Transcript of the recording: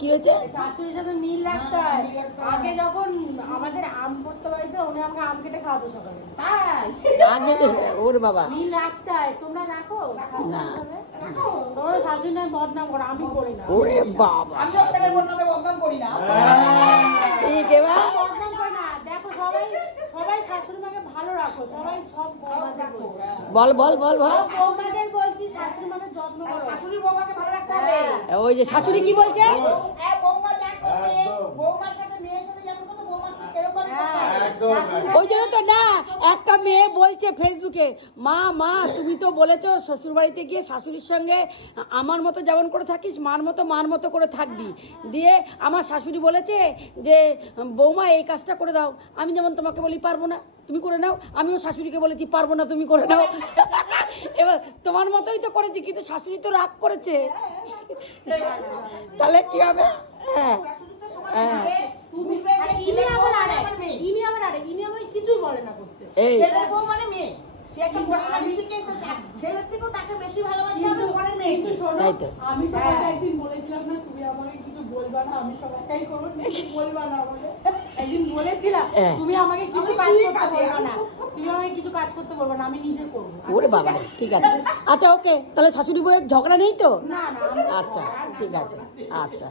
কি হয়েছে? শাশুড়ির সাথে মিল রাখতে হয়। আগে যখন আমাদের আম পড়তে বাড়িতে উনি আমাকে আম কেটে খাওয়াতো সকালে, তাই আগে ওর বাবা মিল রাখতে হয়। তোমরা রাখো না, তোমার শাশুড়ি নয় বদনাম করো, আমি করি না। ওরে বাবা আমি ওর ছেলের বদনামে বদনাম করি না। ঠিক এবার বদনাম করি না। দেখো সবাই সবাই শাশুড়ি মাকে ভালো রাখো, সবাই সব বৌমাদের বলছি, বল বল বল বল সব বৌমাদের বলছি শাশুড়ি মাকে যত্ন করো। শাশুড়ি বৌমাকে ভালো রাখতে হবে। ওই যে শাশুড়ি কি বলছে? বৌমা যা করবে, বৌমার সাথে মেয়ের সাথে যেমন করতো বৌমার সাথে সেরকম করতে হবে। ওই জন্য তো না, একটা মেয়ে বলছে ফেসবুকে, মা মা তুমি তো বলেছো শ্বশুর বাড়িতে গিয়ে শাশুড়ির সঙ্গে আমার মতো যেমন করে থাকিস মার মতো করে থাকবি। দিয়ে আমার শাশুড়ি বলেছে যে বৌমা এই কাজটা করে দাও। আমি যেমন তোমাকে বলি পারবো না, তুমি করে নাও। আমিও শাশুড়িকে বলেছি পারবো না, তুমি করে নাও। এবার তোমার মতোই তো করেছি, কিন্তু শাশুড়ি তো রাগ করেছে, তাহলে কি হবে? হ্যাঁ ইনি আবার আরেক, ইনি আমার কিছুই বলে না করতে। এই ছেলের বউ মানে মেয়ে, সে একটা বড় বাড়ি থেকে এসে ছেলের থেকেও তাকে বেশি ভালোবাসতে হবে পরের মেয়েকে। তাই তো। আমি তো একদিন বলেছিলাম না তুমি আমাকে কিছু বলবা না, আমি সবাইকাই করবো, কিছু বলবা না আমাকে। একদিন বলেছিলাম তুমি আমাকে কিছু কাজ করতে বলবা না, তুমি আমাকে কিছু কাজ করতে বলবা না, আমি নিজে করবো। ওরে বাবা রে, ঠিক আছে, আচ্ছা ওকে, তাহলে শাশুড়ি বউয়ের ঝগড়া নেই তো? না না আচ্ছা ঠিক আছে, আচ্ছা।